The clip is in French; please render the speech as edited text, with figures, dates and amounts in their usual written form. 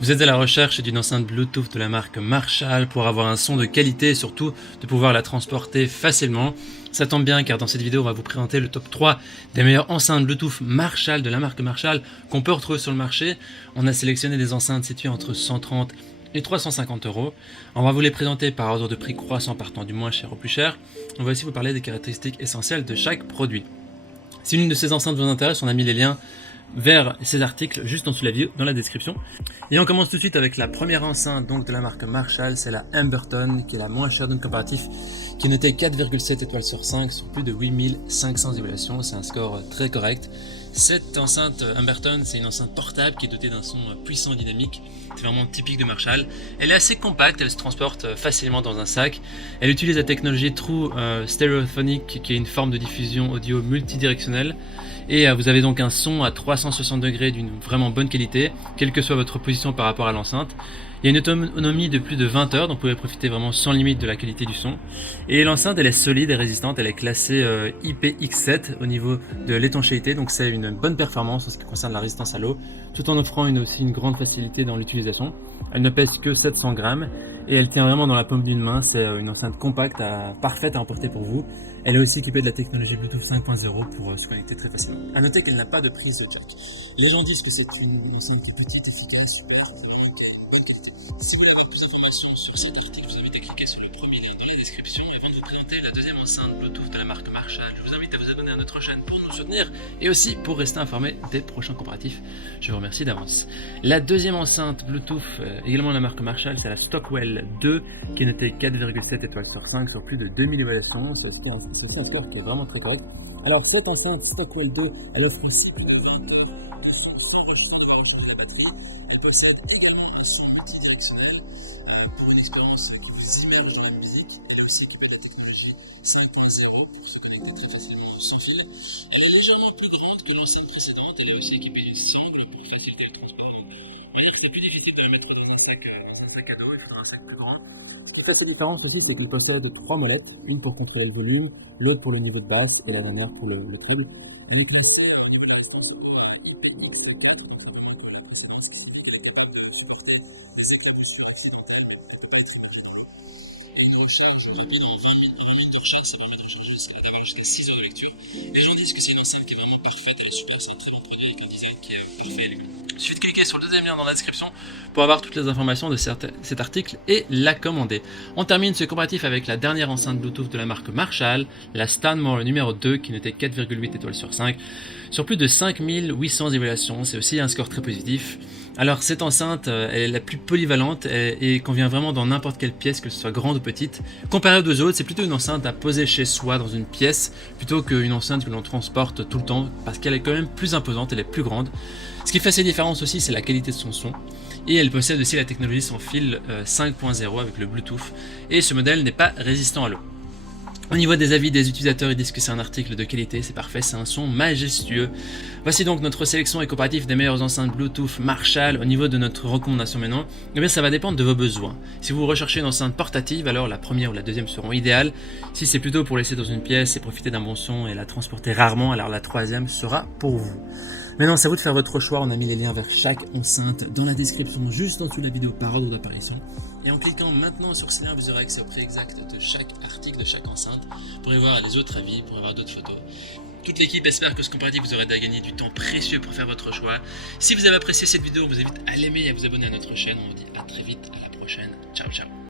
Vous êtes à la recherche d'une enceinte Bluetooth de la marque Marshall pour avoir un son de qualité et surtout de pouvoir la transporter facilement. Ça tombe bien car dans cette vidéo on va vous présenter le top 3 des meilleures enceintes Bluetooth Marshall de la marque Marshall qu'on peut retrouver sur le marché. On a sélectionné des enceintes situées entre 130 et 350 €. On va vous les présenter par ordre de prix croissant partant du moins cher au plus cher. On va aussi vous parler des caractéristiques essentielles de chaque produit. Si l'une de ces enceintes vous intéresse, on a mis les liens vers ces articles juste en dessous de la vidéo dans la description. Et on commence tout de suite avec la première enceinte donc de la marque Marshall, c'est la Emberton qui est la moins chère d'un comparatif, qui est notée 4,7 étoiles sur 5 sur plus de 8500 évaluations, c'est un score très correct. Cette enceinte Emberton, c'est une enceinte portable qui est dotée d'un son puissant et dynamique, c'est vraiment typique de Marshall. Elle est assez compacte, elle se transporte facilement dans un sac. Elle utilise la technologie True Stereophonic qui est une forme de diffusion audio multidirectionnelle. Et vous avez donc un son à 360 degrés d'une vraiment bonne qualité, quelle que soit votre position par rapport à l'enceinte. Il y a une autonomie de plus de 20 heures, donc vous pouvez profiter vraiment sans limite de la qualité du son. Et l'enceinte, elle est solide et résistante, elle est classée IPX7 au niveau de l'étanchéité, donc c'est une bonne performance en ce qui concerne la résistance à l'eau, tout en offrant aussi une grande facilité dans l'utilisation. Elle ne pèse que 700 grammes et elle tient vraiment dans la paume d'une main, c'est une enceinte compacte, parfaite à emporter pour vous. Elle est aussi équipée de la technologie Bluetooth 5.0 pour se connecter très facilement. A noter qu'elle n'a pas de prise jack. Les gens disent que c'est une enceinte petite, efficace, super bonne qualité. Si vous voulez avoir plus d'informations sur cet article, je vous invite à cliquer sur le premier lien dans la description. Et avant de vous présenter la deuxième enceinte Bluetooth de la marque Marshall, je vous invite à vous abonner à notre chaîne pour nous soutenir et aussi pour rester informé des prochains comparatifs. Je vous remercie d'avance. La deuxième enceinte Bluetooth, également de la marque Marshall, c'est la Stockwell 2 qui est notée 4,7 étoiles sur 5 sur plus de 2000 évaluations. C'est aussi un score qui est vraiment très correct. Alors cette enceinte Stockwell 2, elle offre aussi une grande de son sur le champ de branche de la batterie. Elle possède également un son multidirectionnel pour une expérience immergée dans la musique. Elle est aussi équipée de la technologie 5.0 pour se connecter très facilement sans fil. Elle est légèrement plus grande que l'enceinte précédente. Elle est aussi équipée d'une sangle pour faciliter le transport. Mais c'est plus difficile de la mettre dans un sac à dos, il faudra un sac plus grand. Ce qui fait cette différence aussi, c'est qu'il possède 3 molettes, une pour contrôler le volume, l'autre pour le niveau de basse et la dernière pour le treble. Elle est classée au niveau de la résistance pour IPX4, contrairement à la précédente, ce qui signifie qu'elle est capable de supporter des éclaboussures accidentelles, mais elle ne peut pas être immobilisée. Et une recharge rapide en 20 minutes de recharge, ça permet de recharger d'avoir jusqu'à 6 heures de lecture. Les gens disent que c'est une enceinte qui est vraiment parfaite, elle est super, c'est un très bon produit avec un design qui est parfait. Il suffit de cliquer sur le deuxième lien dans la description pour avoir toutes les informations de cet article et la commander. On termine ce comparatif avec la dernière enceinte Bluetooth de la marque Marshall, la Stanmore numéro 2 qui notait 4,8 étoiles sur 5 sur plus de 5800 évaluations. C'est aussi un score très positif. Alors cette enceinte, elle est la plus polyvalente et convient vraiment dans n'importe quelle pièce, que ce soit grande ou petite. Comparé aux deux autres, c'est plutôt une enceinte à poser chez soi dans une pièce plutôt qu'une enceinte que l'on transporte tout le temps parce qu'elle est quand même plus imposante, elle est plus grande. Ce qui fait ses différences aussi, c'est la qualité de son son. Et elle possède aussi la technologie sans fil 5.0 avec le Bluetooth. Et ce modèle n'est pas résistant à l'eau. Au niveau des avis des utilisateurs, ils disent que c'est un article de qualité, c'est parfait, c'est un son majestueux. Voici donc notre sélection et comparatif des meilleures enceintes Bluetooth Marshall. Au niveau de notre recommandation maintenant, eh bien ça va dépendre de vos besoins. Si vous recherchez une enceinte portative, alors la première ou la deuxième seront idéales. Si c'est plutôt pour laisser dans une pièce et profiter d'un bon son et la transporter rarement, alors la troisième sera pour vous. Maintenant, c'est à vous de faire votre choix. On a mis les liens vers chaque enceinte dans la description, juste en dessous de la vidéo par ordre d'apparition. Et en cliquant maintenant sur ces liens, vous aurez accès au prix exact de chaque article, de chaque enceinte, pour y voir les autres avis, pour y voir d'autres photos. Toute l'équipe espère que ce comparatif vous aura aidé à gagner du temps précieux pour faire votre choix. Si vous avez apprécié cette vidéo, on vous invite à l'aimer et à vous abonner à notre chaîne. On vous dit à très vite, à la prochaine. Ciao, ciao.